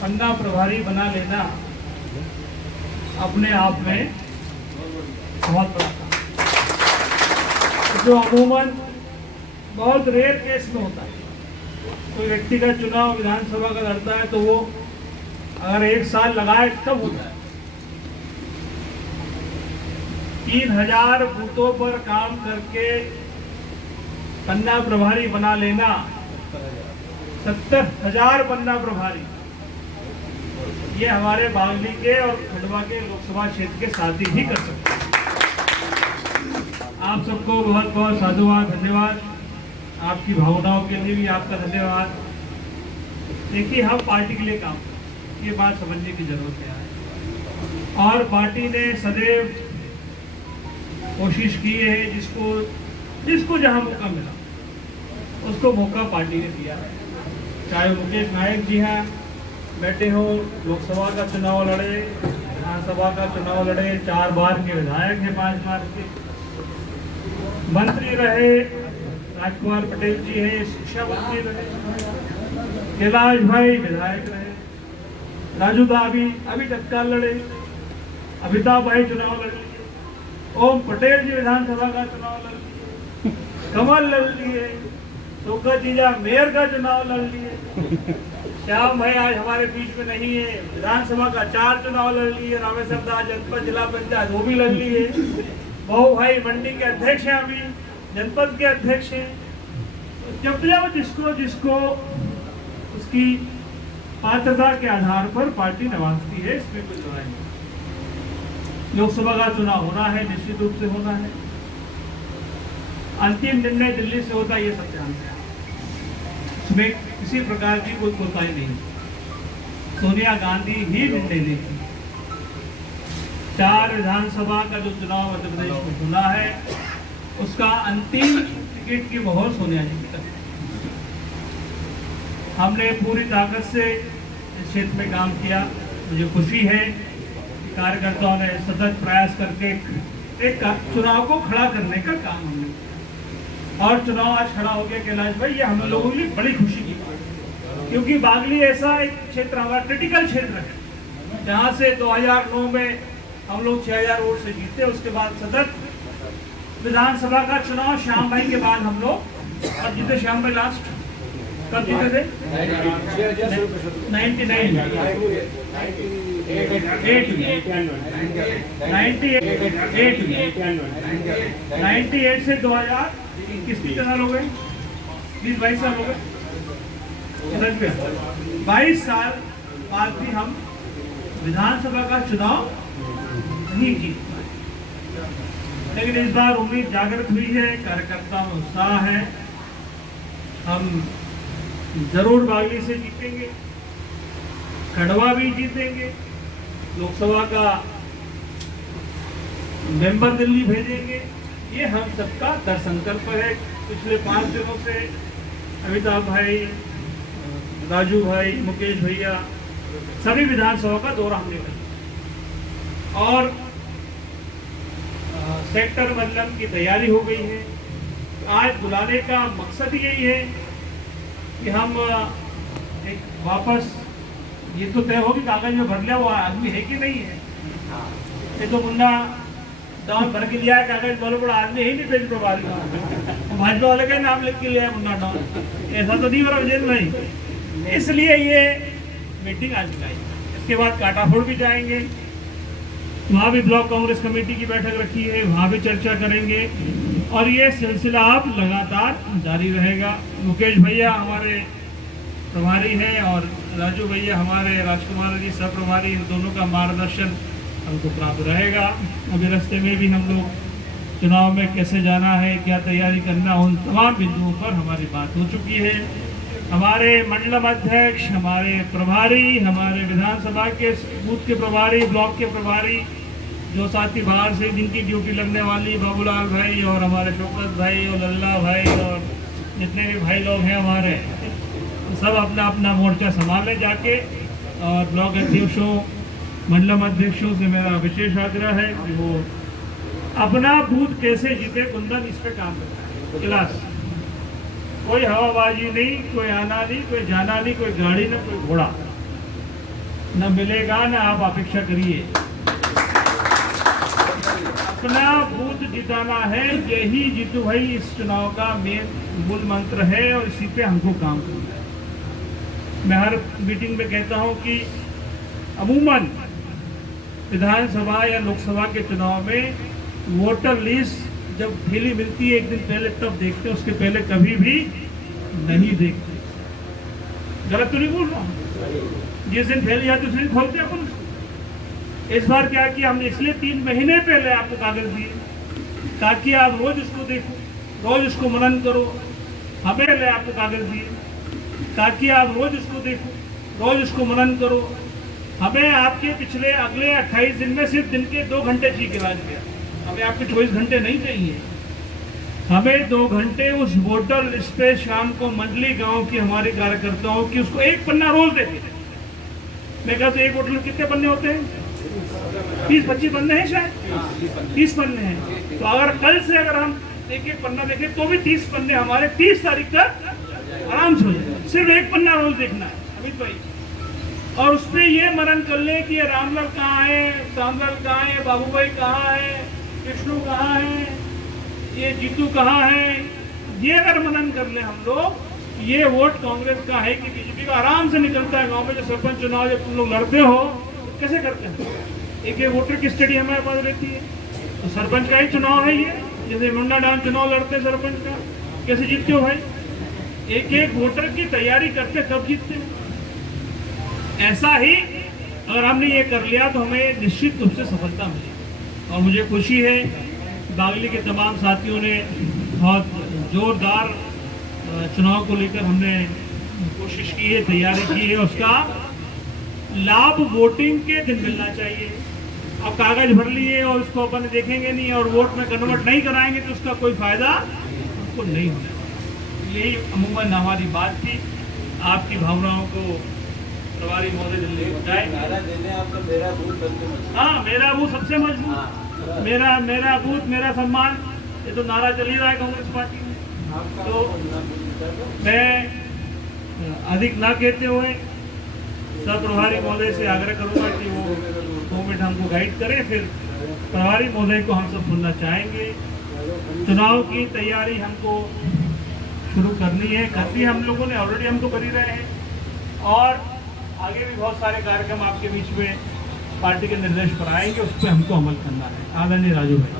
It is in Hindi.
पन्ना प्रभारी बना लेना अपने आप में बहुत बड़ा काम, जो अमूमन बहुत रेयर केस में होता है। कोई व्यक्ति का चुनाव विधानसभा का लड़ता है तो वो अगर 1 साल लगाए तब होता है। 3000 बूथों पर काम करके पन्ना प्रभारी बना लेना, 70,000 पन्ना प्रभारी, ये हमारे बागली के और खंडवा के लोकसभा क्षेत्र के साथी ही कर सकते हैं। आप सबको बहुत बहुत साधुवाद, धन्यवाद। आपकी भावनाओं के लिए भी आपका धन्यवाद। देखिए, हम पार्टी के लिए काम करते हैं, ये बात समझने की जरूरत है। और पार्टी ने सदैव कोशिश की है, जिसको जहां मौका मिला उसको मौका पार्टी ने दिया है। चाहे मुकेश नायक जी हैं, बैठे हो, लोकसभा का चुनाव लड़े, विधानसभा का चुनाव लड़े, 4 बार के विधायक हैं, 5 बार के मंत्री रहे, राजकुमार पटेल जी हैं, शिक्षा मंत्री रहे, कैलाश भाई विधायक रहे, राजू दा अभी तत्काल लड़े, अमिताभ भाई चुनाव लड़े, ओम पटेल जी विधानसभा का चुनाव लड़ लिए, कमल लड़ लिए, शोका जीजा मेयर का चुनाव लड़ लिए, श्याम भाई आज हमारे बीच में नहीं है, विधानसभा का 4 चुनाव लड़ लिए, रामेश्वर दास जनपद जिला पंचायत वो भी लड़ लिए, बहु भाई मंडी के अध्यक्ष हैं, अभी जनपद के अध्यक्ष हैं। जब जिसको उसकी पात्रता के आधार पर पार्टी नवाजती है, इसमें कोई लड़ाई नहीं। लोकसभा का चुनाव होना है, निश्चित रूप से होना है। अंतिम निर्णय दिल्ली से होता है, ये सब जानते हैं, इसमें किसी प्रकार की कोई कोताही नहीं। सोनिया गांधी ही निर्णय लेती। 4 विधानसभा का जो चुनाव मध्य प्रदेश में होना है, उसका अंतिम टिकट की मोहर सोनिया जी की तरफ। हमने पूरी ताकत से इस क्षेत्र में काम किया। मुझे खुशी है कि कार्यकर्ताओं ने सतत प्रयास करके एक चुनाव को खड़ा करने का काम हमने किया, और चुनाव आज खड़ा हो गया। कैलाश भाई, ये हम लोगों के लिए बड़ी खुशी की बात है, क्योंकि बागली ऐसा एक क्षेत्र हमारा क्रिटिकल क्षेत्र है, जहाँ से 2009 में हम लोग 6000 वोट से जीते। उसके बाद सतत विधानसभा का चुनाव श्याम भाई के बाद हम लोग, और जीते श्याम भाई लास्ट कब जीते थे? 98 से 2021 कितने साल हो गए? 20-22 साल हो गए। 22 साल बाद भी हम विधानसभा का चुनाव नहीं जीत पाए, लेकिन इस बार उम्मीद जागृत हुई है, कार्यकर्ता में उत्साह है। हम जरूर बागली से जीतेंगे, खंडवा भी जीतेंगे, लोकसभा का मेंबर दिल्ली भेजेंगे। ये हम सबका दृढ़ संकल्प है। पिछले 5 दिनों से अमिताभ भाई, राजू भाई, मुकेश भैया, सभी विधानसभा का दौरा हमने किया, और सेक्टर मतलब की तैयारी हो गई है। आज बुलाने का मकसद यही है कि हम एक वापस, ये तो तय हो कि कागज में भर लिया वो आदमी है कि नहीं है। ये तो मुन्ना डॉन भर के लिया है कागज, बहुत बड़ा आदमी ही नहीं पेज प्रभारी, भाजपा वाले का नाम लिख के लिया है मुन्ना डॉन, ऐसा तो नहीं हो रहा विजय भाई। इसलिए ये मीटिंग आज बुलाई। इसके बाद काटाफोड़ भी जाएंगे, वहाँ भी ब्लॉक कांग्रेस कमेटी की बैठक रखी है, वहाँ भी चर्चा करेंगे, और ये सिलसिला आप लगातार जारी रहेगा। मुकेश भैया हमारे प्रभारी हैं, और राजू भैया हमारे, राजकुमार जी सब प्रभारी, इन दोनों का मार्गदर्शन हमको प्राप्त रहेगा। अभी रास्ते में भी हम लोग चुनाव में कैसे जाना है, क्या तैयारी करना, उन तमाम बिंदुओं पर हमारी बात हो चुकी है। हमारे मंडलम अध्यक्ष, हमारे प्रभारी, हमारे विधानसभा के बूथ के प्रभारी, ब्लॉक के प्रभारी, जो साथी बाहर से जिनकी ड्यूटी लगने वाली, बाबूलाल भाई और हमारे शौकत भाई और लल्ला भाई और जितने भी भाई लोग हैं हमारे, सब अपना अपना मोर्चा संभाले जाके। और ब्लॉक अध्यक्षों, मंडलम अध्यक्षों से मेरा विशेष आग्रह है कि वो अपना बूथ कैसे जीते, कुंदन इस पे काम करता है। क्लास कोई हवाबाजी नहीं, कोई आना नहीं, कोई जाना नहीं, कोई गाड़ी ना, कोई घोड़ा, न मिलेगा, न आप अपेक्षा करिए। अपना बूथ जिताना है, यही जीतू भाई इस चुनाव का मूल मंत्र है और इसी पे हमको काम करना है। मैं हर मीटिंग में कहता हूं कि अमूमन विधानसभा या लोकसभा के चुनाव में वोटर लिस्ट जब थैली मिलती है एक दिन पहले तब देखते हैं, उसके पहले कभी भी नहीं देखते। गलत तो नहीं बोल रहा हूं? जिस दिन फैल जाती उस दिन खोलते हैं अपन। इस बार क्या किया हमने, इसलिए 3 महीने पहले आपको कागज दिए ताकि आप रोज इसको देखो, रोज इसको मनन करो। हमें पहले आपको कागज दिए ताकि आप रोज इसको देखो, रोज इसको मनन करो। हमें आपके पिछले अगले 28 दिन में सिर्फ दिन के 2 घंटे चाहिए राज किया, हमें आपके 24 घंटे नहीं चाहिए। हमें 2 घंटे उस वोटर लिस्ट पे शाम को मंडली गांव की हमारे कार्यकर्ताओं की उसको एक पन्ना रोज देते। मैं कहता एक वोटर कितने पन्ने होते हैं? 30-25 पन्ने हैं, शायद 30 पन्ने हैं। तो अगर कल से अगर हम एक पन्ना देखें तो भी 30 पन्ने हमारे 30 तारीख तक आराम से हो जाए। सिर्फ एक पन्ना रोज देखना है अमित भाई, और उस पर ये मनन कर ले कि ये रामलाल कहाँ है, रामलाल कहाँ है, बाबू भाई कहाँ है, विष्णु कहाँ है, ये जीतू कहाँ है। ये अगर मनन कर ले हम लोग, ये वोट कांग्रेस का है कि बीजेपी का आराम से निकलता है। गांव में जो सरपंच चुनाव जब तुम लोग लड़ते हो कैसे करते हैं? एक वोटर की स्टडी हमारे पास रहती है, तो सरपंच का ही चुनाव है ये। जैसे मुंडा डांस चुनाव लड़ते हैं सरपंच का, कैसे जीतते हो भाई? एक वोटर की तैयारी करते कब जीतते हो। ऐसा ही अगर हमने ये कर लिया तो हमें निश्चित रूप से सफलता मिलेगी। और मुझे खुशी है बागली के तमाम साथियों ने बहुत जोरदार चुनाव को लेकर हमने कोशिश की है, तैयारी की है। उसका लाभ वोटिंग के दिन मिलना चाहिए। अब कागज भर लिए और उसको अपन देखेंगे नहीं और वोट में कन्वर्ट नहीं कराएंगे तो उसका कोई फायदा आपको नहीं होने वाला। यही अमूमन हमारी बात थी। आपकी भावनाओं को प्रभारी महोदय दिल्ली बताए। हाँ, मेरा बूथ सबसे मजबूत, मेरा बूथ मेरा सम्मान, ये तो नारा चल ही रहा है कांग्रेस पार्टी में। तो मैं अधिक ना कहते हुए सब प्रभारी महोदय से आग्रह करूंगा कि वो 2 मिनट हमको गाइड करें, फिर प्रभारी महोदय को हम सब सुनना चाहेंगे। चुनाव की तैयारी हमको शुरू करनी है, कर दी हम लोगों ने, ऑलरेडी हम तो कर ही रहे हैं। और आगे भी बहुत सारे कार्यक्रम आपके बीच में पार्टी के निर्देश पर आएंगे, उस पर हमको अमल करना है। आदरणीय राजू भाई।